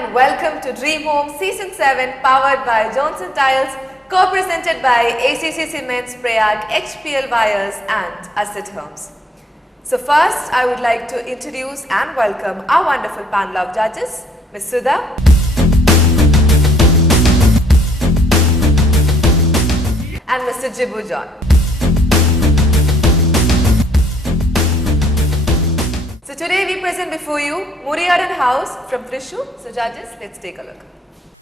and welcome to Dream Home Season 7 powered by Johnson Tiles, co-presented by ACC Cements, Prayag, HPL Wires and Asset Homes. So first I would like to introduce and welcome our wonderful panel of judges, Ms. Sudha, and Mr. Jibu John. So today we present before you Muriyadan House from Thrissur. So judges, let's take a look.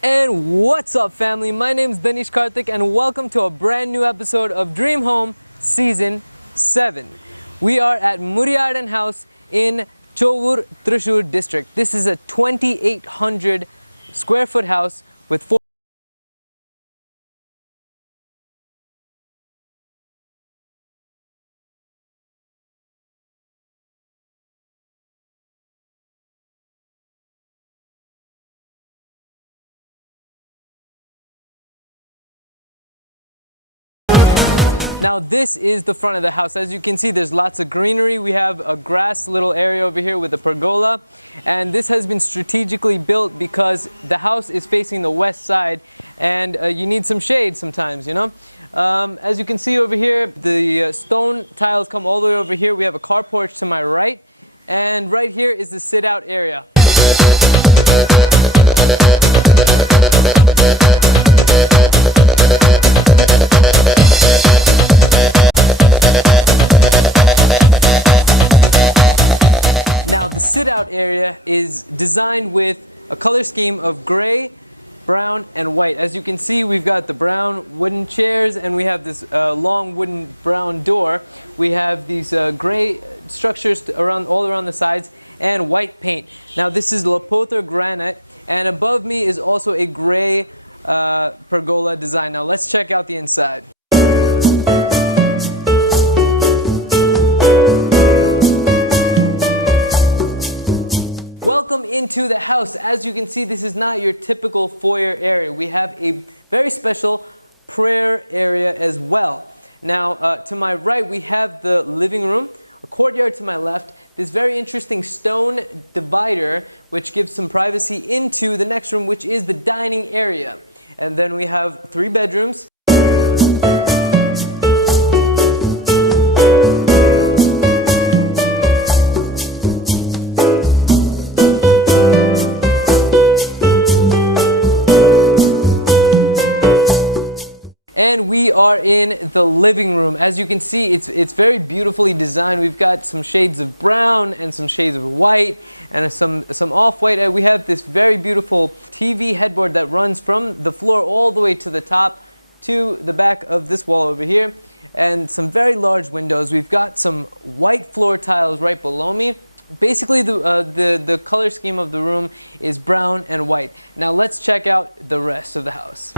And what's up family, my name is Danish Karthik and welcome to a brand new episode of Dream Home Season 7. We are at Muriyadan House in Chovur, Thrissur district. This is a 2,800 square foot house with 4 Now this is the front of the house. As you can see, there's lots of greenery. We have a grass little area over here with a pergola, and this has been strategically built because the house is facing the west side and you need some shade sometimes, you know. As you can see over here, the stone tiles come all the way over here. We have a car porch to my right, and right here is the sit out area. Now the sit-out area is designed with a color scheme of gray, brown, and white. As you can see, we've got the brown wooden chairs and we have this long wooden brown door. We have these gray structures all around the sides and white paint. Now this is Lapother granite, and above me is also a gray pergola design. Now let's check out the inside. Welcome into the house. As you can see, this is not your typical foyer area. We have a very special prayer area as well. Now, to my right, we have the living room, a courtyard to my left, this very interesting stone divider, which gives some privacy into the next room, which is the dining area. And then we have 3 bedrooms. And we are in the living room. As you can see, it's very beautifully designed. We've got some shades of brown and some shades of white and some off-white. We have this very beautiful TV headboard that runs from the floor all the way to the top to the back of this wall over here, and some very large windows. We've got some white floor tiles right below me. Basically, the color scheme of the room is brown and white. Now let's check out the rest of the house.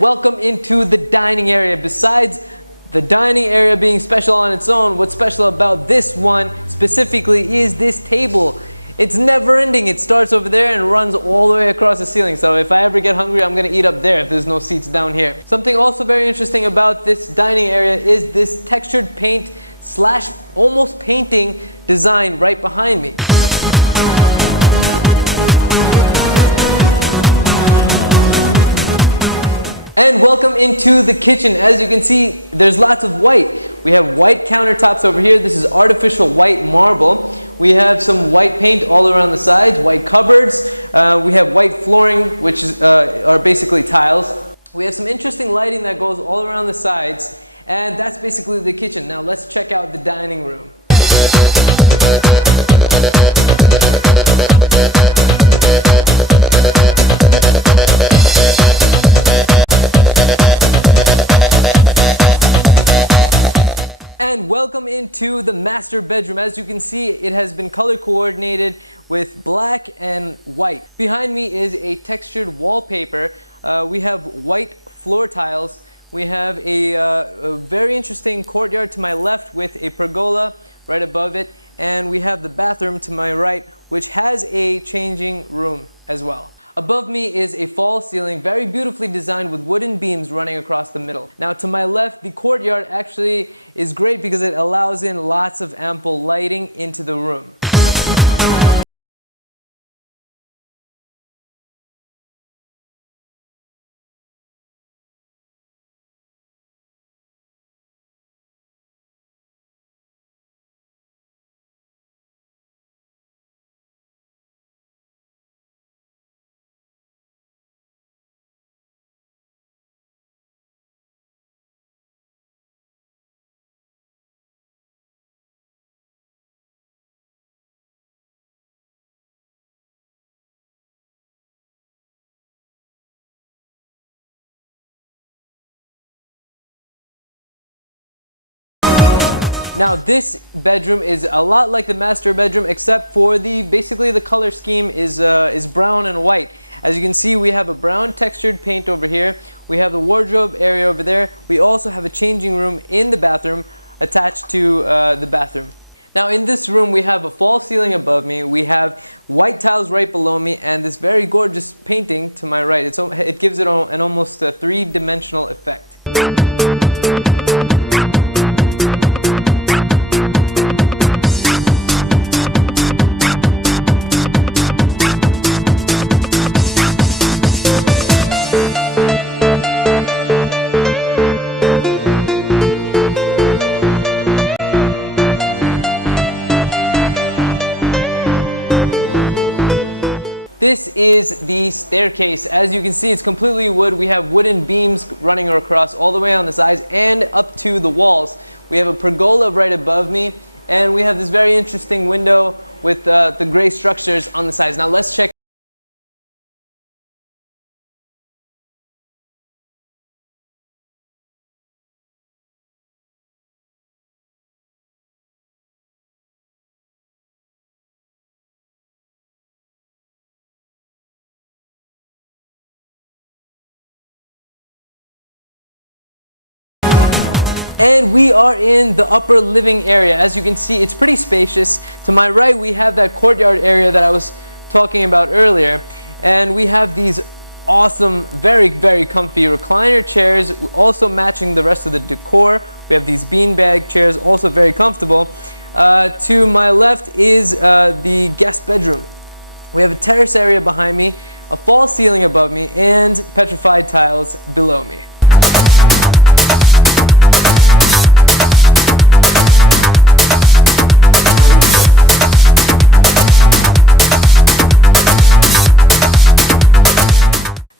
Welcome into the dining area. Besides the dining area being special on its own, what's special about this one specifically is this table. It's never ending. It starts over there and runs all the way across the ceiling. So if I ever get hungry, I'm gonna eat up there if there's no seats down here. Something also very interesting about this dining area is this textured paint slash almost painting design right behind me. And welcome into the kitchen. As you can see, there's lots of white. We have white countertops over here. This is artificial white marble. We have some white paint all around the sides, white cupboards. We have white flooring, which are basically tiles. We have some interesting lighting that goes all around the sides, and that's basically the kitchen. Now let's check out the dining room. And welcome into the master bedroom. As you can see, it has been color coordinated with black and white. Behind me is a textured wallpaper. We have white floor tiles We have a very interesting courtyard to my left with a pergola right above it, and we have the bathroom to my right, which has a changing room as well. Above me is a false ceiling, very beautifully designed with wooden beams running across the middle. Now to my left, the courtyard actually is great because it allows in lots of ample lighting into the room. Now this bedroom is a lot like the master bedroom, except for basically the color scheme is brown and white. As you can see, we have a brown textured paint over here. We have the wardrobe area over there. We also have a changing room in the bathroom attached to the bathroom. Now in this room we have a false ceiling above me, we have white tiles right below me, and this very gorgeous painting to my right. It gives it an almost three-dimensional effect. This is the staircase. As you can see, it's completely wood. We have wooden beams running across all the way on the sides and up to the walls. We have a pergola right above me, and we have this very interesting window with the gray structures on the sides. Now let's check. And we are in the upper living area. As you can see, it's pretty spacious. To my right, we have that courtyard area that I was talking about earlier. And we have these awesome, very, very comfy recliner chairs, also matching the rest of the decor. We have these beanbag chairs, also very comfortable. To my left is the guest bedroom. We have a terrace area behind me, a false ceiling above me, and petrified tiles below me.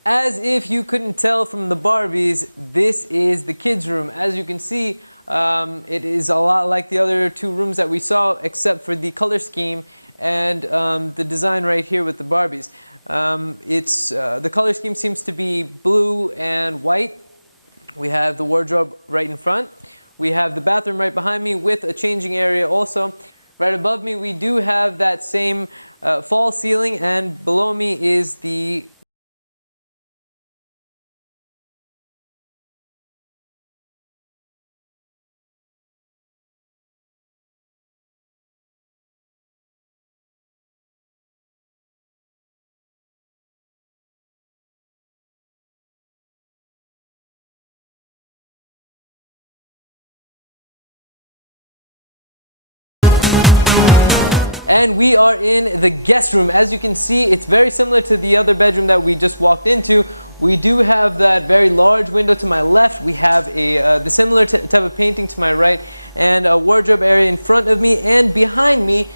As if you couldn't tell from the Barbies, this is the kids' room. As you can see, it is a lot like the other two rooms that we saw, except for the color scheme and the design right here with the Barbies. The color scheme seems to be blue and white. We have the wardrobe right in front. We have the bathroom right behind me with a changing area also. Right above me, we do have that same false ceiling, and below me is the and we are in the guest room. As you can see, it's very similar to the other bedroom that we just walked into. We do have that very large window to my left. We have the similar type of painting to my right, and a wardrobe area in front of me and behind me,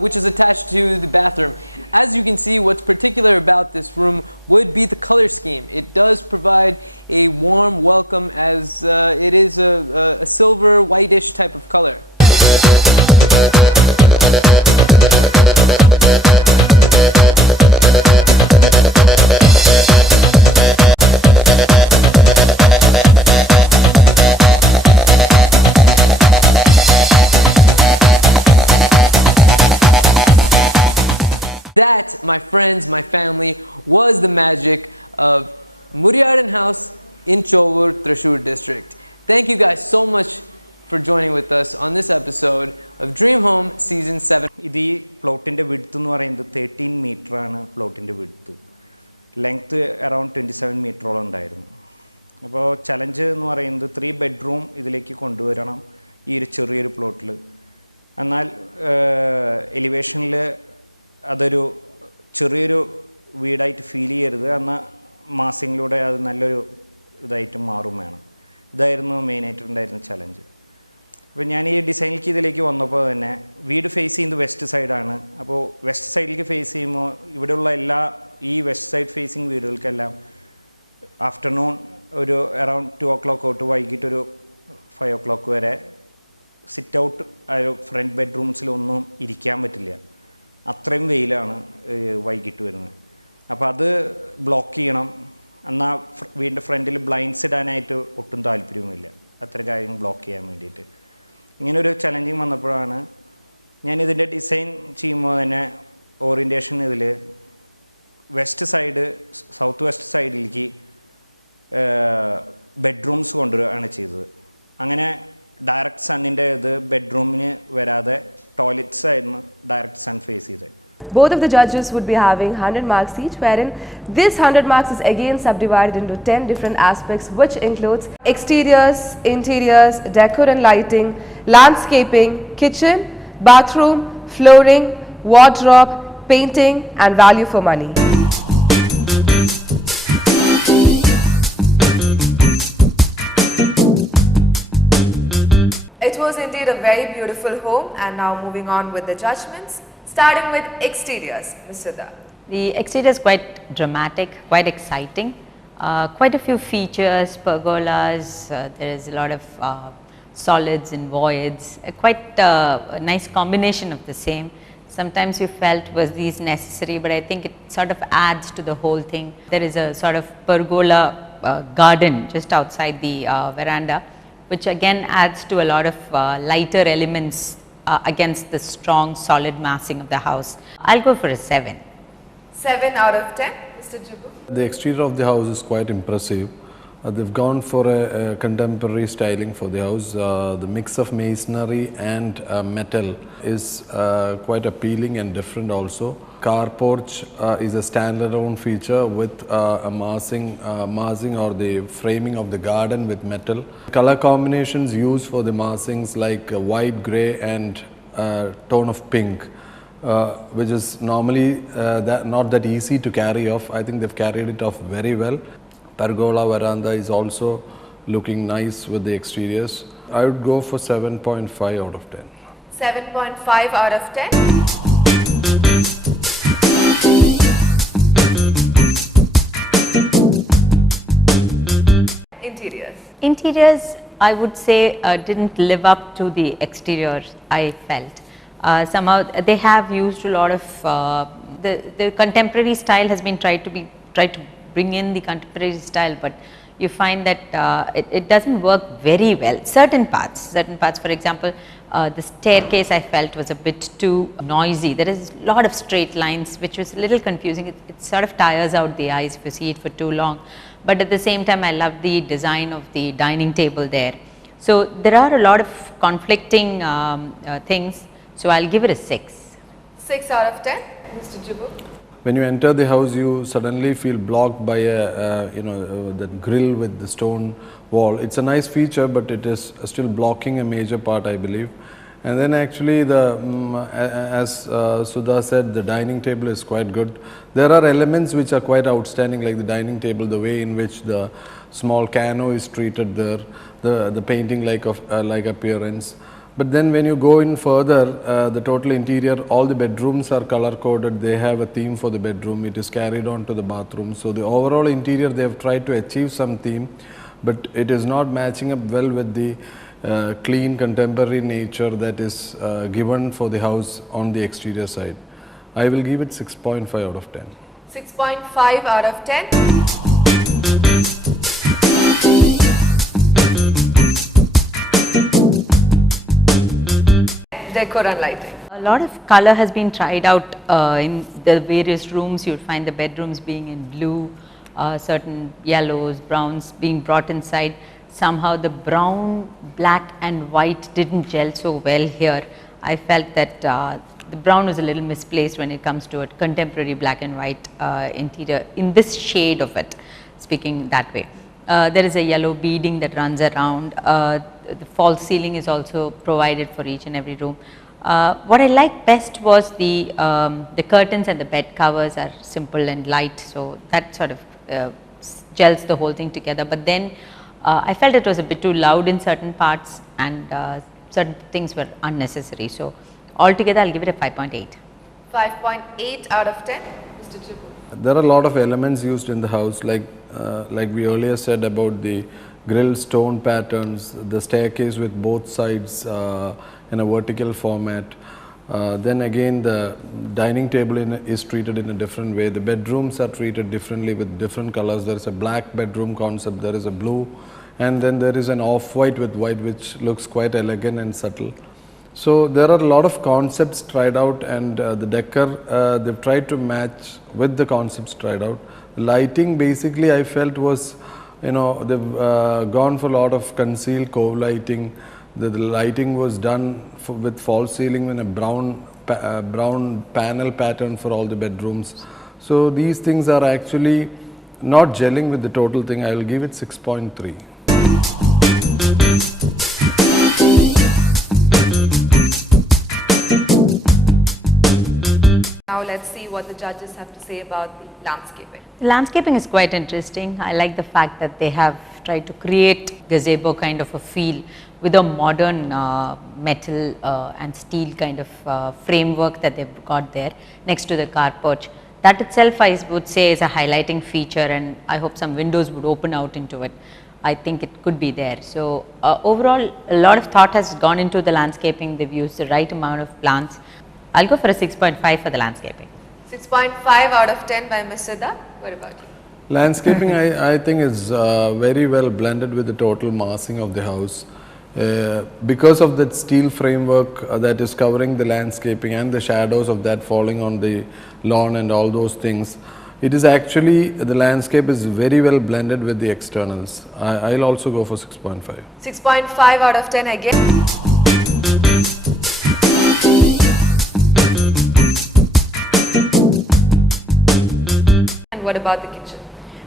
which is attached to the bathroom. As you can see, what's particular about this room would be the color scheme. It does provide a warm welcome, as it is a silver whitish type of color. That, my friends, my family, was the magic of Muriyadan House in Chovur, Thrissur district. Thank you guys so much for joining with us on this episode of Dream Home Season 7. ഇത് ഈ പ്ലോട്ടിൻ്റെ width എന്ന് പറയുന്നത് 13 മീറ്ററാണ് പ്ലോട്ടിൻ്റെ width. Length around 27 മീറ്ററോളം ഉണ്ടായിരുന്നു. അപ്പോൾ challenge എന്ന് പറയുന്നത് 3 ബെഡ്റൂം ഇതിലേക്ക് കൊണ്ടുവരണം ഈ ഒരു ചെറിയൊരു പ്ലോട്ടിൽ. എന്നാൽ എലിവേഷനിൽ അതൊരു ചെറിയൊരു വീടായിട്ട് ഫീൽ ചെയ്യരുത്, എന്നാൽ മാസിങ്ങിലൂടെ അത് നല്ലൊരു ഇതായിട്ട് മാറും വേണം. ഇതായിരുന്നു മെയിനായിട്ടുണ്ടായിരുന്ന ചലഞ്ച്. അപ്പോൾ ഞാൻ ഈ ഡിസൈനിലേക്ക് ഇതിലേക്ക് വന്നപ്പോൾ തന്നെ വീട് ഫേസ് ചെയ്യുന്നത് വെസ്റ്റ് സൈഡാണ്. അപ്പോൾ വെസ്റ്റ് സൈഡിലേക്ക് ഫേസ് ചെയ്യുമ്പോൾ ഇവിടെയുള്ള എല്ലാ ഈ വെസ്റ്റ് സൈഡ് ഫേസിങ് വീടുകൾക്കെല്ലാം ആഫ്റ്റർനൂൺ ഒരു അറൗണ്ട് 2 o'clock തൊട്ട് വൈകിട്ടൊരു 5 o'clock വരെ സിറ്റ് ഔട്ട് ഒരു ഫ്രണ്ട് ബെഡ്റൂംസിലൊന്നും ഇരിക്കാൻ പറ്റില്ല. അത്രയും വെയിലാണ് വൈകിട്ട് വരുന്നത്. അപ്പോൾ അത് ബ്ലോക്ക് ചെയ്യണം. എന്നാൽ വീടിൻ്റെ ഫ്രണ്ടിൽ ബ്ലൈൻഡ്സ് ഇടാനായിട്ട് ഒട്ടും താല്പര്യവുമില്ല, അത്തരം കാര്യങ്ങൾ ബ്ലോക്ക് ചെയ്യാൻ വേണ്ടിയിട്ട്. ഇങ്ങനൊരു ചലഞ്ചിങ് വന്നപ്പോഴാണ് ഞാനിതിൻ്റെ ഡിസൈൻ ചെയ്യുമ്പോൾ തന്നെ ഓറിയൻറ്റേഷൻ ഇതിൽ വെസ്റ്റ് സൈഡ് സൗത്ത് വെസ്റ്റ് സൈഡിലേക്ക് ബെഡ്റൂംസ് കൊണ്ടുവരികയാണ് ചെയ്തത്. അങ്ങനെ ഡയറക്റ്റ് സണ്ണിൻ്റെ ഇത് ബെഡ്റൂമിന് വരാതെ ടോയ്ലറ്റ്സ് ആയിരുന്നു ഡയറക്റ്റ് സൺ ഫേസ് ചെയ്തത്. Both of the judges would be having 100 marks each, wherein this 100 marks is again subdivided into 10 different aspects, which includes exteriors, interiors, decor and lighting, landscaping, kitchen, bathroom, flooring, wardrobe, painting and value for money. It was indeed a very beautiful home, and now moving on with the judgments. Starting with exteriors, Mr. Da. The exterior is quite dramatic, quite exciting. Quite a few features, pergolas, there is a lot of solids and voids, quite a nice combination of the same. Sometimes we felt was these necessary, but I think it sort of adds to the whole thing. There is a sort of pergola garden just outside the veranda, which again adds to a lot of lighter elements against the strong solid massing of the house. I'll go for a 7. 7 out of 10, Mr. Jibu. The exterior of the house is quite impressive. They've gone for a contemporary styling for the house. The mix of masonry and metal is quite appealing and different also. Car porch is a standalone feature with a massing or the framing of the garden with metal. Color combinations used for the massings like white, grey and tone of pink. Which is normally not that easy to carry off. I think they've carried it off very well. Pergola veranda is also looking nice with the exteriors. I would go for 7.5 out of 10. 7.5 out of 10. Interiors. Interiors, I would say, didn't live up to the exterior, I felt. Somehow they have used a lot of the contemporary style has been tried to bring in the contemporary style, but you find that it doesn't work very well. Certain parts, for example, the staircase I felt was a bit too noisy. There is a lot of straight lines, which was a little confusing. It sort of tires out the eyes if you see it for too long. But at the same time, I love the design of the dining table there. So there are a lot of conflicting things. So I'll give it a 6. 6 out of 10, Mr. Jibu. When you enter the house, you suddenly feel blocked by that grill with the stone wall. It's a nice feature, but it is still blocking a major part, I believe. And then actually, as Sudha said, the dining table is quite good. There are elements which are quite outstanding, like the dining table, the way in which the small cano is treated there, the painting like appearance. But then when you go in further, the total interior, all the bedrooms are color coded. They have a theme for the bedroom. It is carried on to the bathroom. So the overall interior, they have tried to achieve some theme, but it is not matching up well with the clean contemporary nature that is given for the house on the exterior side. I will give it 6.5 out of 10. 6.5 out of 10. Decor and lighting. A lot of color has been tried out in the various rooms. You'll find the bedrooms being in blue, certain yellows, browns being brought inside. Somehow the brown, black and white didn't gel so well here. I felt that the brown was a little misplaced when it comes to a contemporary black and white interior in this shade of it, speaking that way. There is a yellow beading that runs around. The false ceiling is also provided for each and every room. What I liked best was the curtains and the bed covers are simple and light, so that sort of gels the whole thing together. But then I felt it was a bit too loud in certain parts, and certain things were unnecessary. So altogether, I'll give it a 5.8. 5.8 out of 10, Mr. Chibu. There are a lot of elements used in the house, like we earlier said about the grille stone patterns, the staircase with both sides in a vertical format. Then again, the dining table is treated in a different way. The bedrooms are treated differently with different colors. There is a black bedroom concept, there is a blue, and then there is an off-white with white, which looks quite elegant and subtle. So there are a lot of concepts tried out, and the decor, they've tried to match with the concepts tried out. Lighting basically I felt was, they've gone for a lot of concealed cove lighting. The lighting was done with false ceiling in a brown panel pattern for all the bedrooms. So these things are actually not gelling with the total thing. I will give it 6.3. Now let's see what the judges have to say about the landscaping. The landscaping is quite interesting. I like the fact that they have tried to create gazebo kind of a feel with a modern metal and steel kind of framework that they've got there next to the car porch. That itself, I would say, is a highlighting feature, and I hope some windows would open out into it. I think it could be there. So overall, a lot of thought has gone into the landscaping. They've used the right amount of plants. I'll go for a 6.5 for the landscaping. 6.5 out of 10 by Mr. Da. What about you? Landscaping I think is very well blended with the total massing of the house. Because of that steel framework that is covering the landscaping and the shadows of that falling on the lawn and all those things, it is actually, the landscape is very well blended with the externals. I'll also go for 6.5. 6.5 out of 10 again. And what about the kitchen?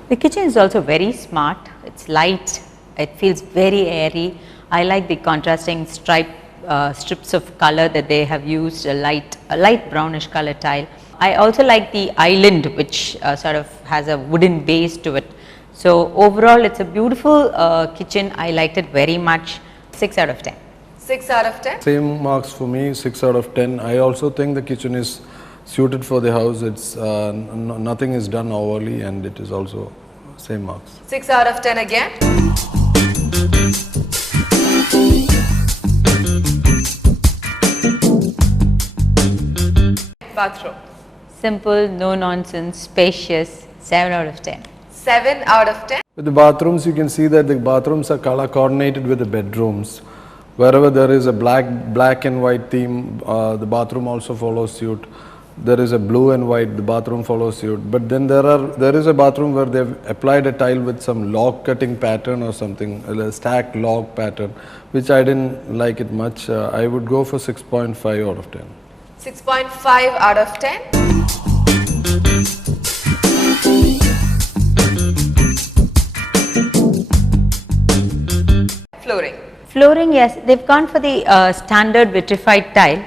The kitchen is also very smart. It's light. It feels very airy. I like the contrasting strips of color that they have used, a light brownish color tile. I also like the island, which sort of has a wooden base to it. So overall, it's a beautiful kitchen. I liked it very much. 6 out of 10. 6 out of 10. Same marks for me, 6 out of 10. I also think the kitchen is suited for the house. It's nothing is done overly, and it is also same marks. 6 out of 10 again. Bathroom. Simple, no nonsense, spacious, 7 out of 10. 7 out of 10. With the bathrooms, you can see that the bathrooms are color coordinated with the bedrooms. Wherever there is a black and white theme, the bathroom also follows suit. There is a blue and white, the bathroom follows suit. But then there is a bathroom where they've applied a tile with some log cutting pattern or something, a stacked log pattern, which I didn't like it much. I would go for 6.5 out of 10. 6.5 out of 10. Flooring. Flooring, yes, they've gone for the standard vitrified tile.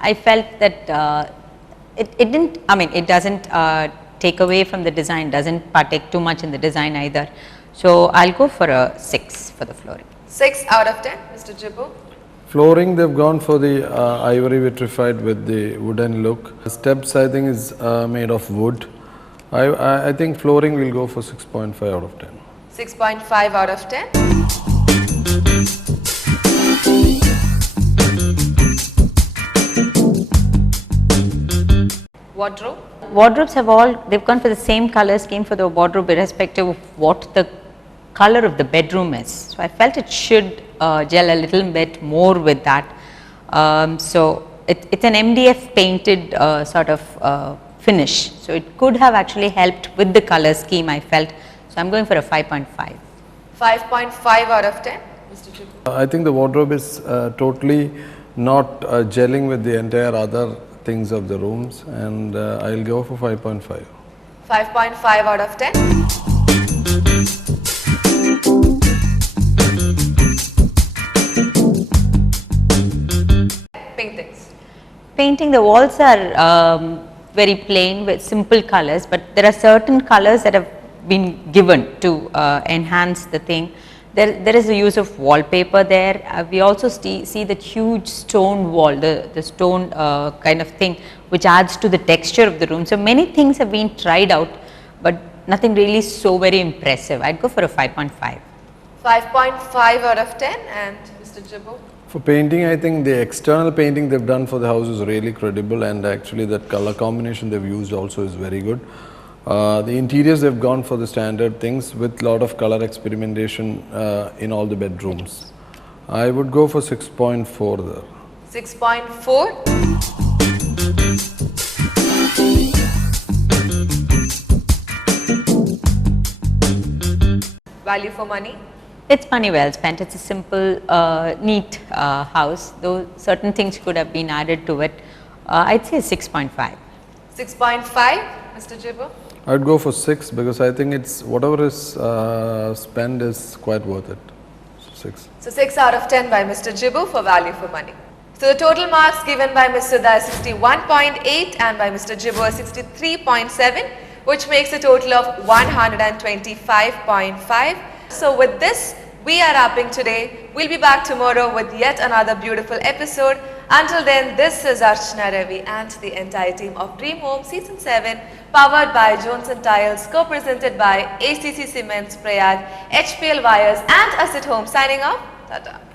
I felt that it didn't, I mean, it doesn't take away from the design, doesn't partake too much in the design either. So I'll go for a 6 for the flooring. 6 out of 10, Mr. Jibbu. Flooring, they've gone for the ivory vitrified with the wooden look. Steps, I think, is made of wood. I think flooring will go for 6.5 out of 10. 6.5 out of 10. Wardrobe. Wardrobes have they've gone for the same color scheme for the wardrobe irrespective of what the color of the bedroom is. So I felt it should gel a little bit more with that. So it's an MDF painted sort of finish. So it could have actually helped with the color scheme, I felt. So I'm going for a 5.5. 5.5 out of 10. Mr. Chibu. I think the wardrobe is totally not gelling with the entire other things of the rooms, and I'll go for 5.5. 5.5 out of 10. Paintings. Painting, the walls are very plain with simple colors, but there are certain colors that have been given to enhance the thing. There is a use of wallpaper there. We also see the huge stone wall, the stone kind of thing, which adds to the texture of the room. So many things have been tried out, but nothing really so very impressive. I'd go for a 5.5. 5.5 out of 10. And Mr. Chibu. For painting, I think the external painting they've done for the house is really credible, and actually that color combination they've used also is very good. The interiors, they've gone for the standard things with lot of color experimentation in all the bedrooms. I would go for 6.4 there. 6.4. Value for money. It's money well spent. It's a simple, neat house, though certain things could have been added to it. I'd say 6.5. 6.5. Mr. Chibu. I'd go for 6 because I think it's whatever is spent is quite worth it. So 6. So 6 out of 10 by Mr. Chibu for value for money. So the total marks given by Ms. Sudha is 61.8 and by Mr. Chibu is 63.7, which makes a total of 125.5. So with this, we are wrapping today. We'll be back tomorrow with yet another beautiful episode. Until then, this is Archana Ravi and the entire team of Dream Home Season 7, powered by Johnson Tiles, co-presented by ACC Cements, Prayag, HPL Wires and Asset Home. Signing off. Tata.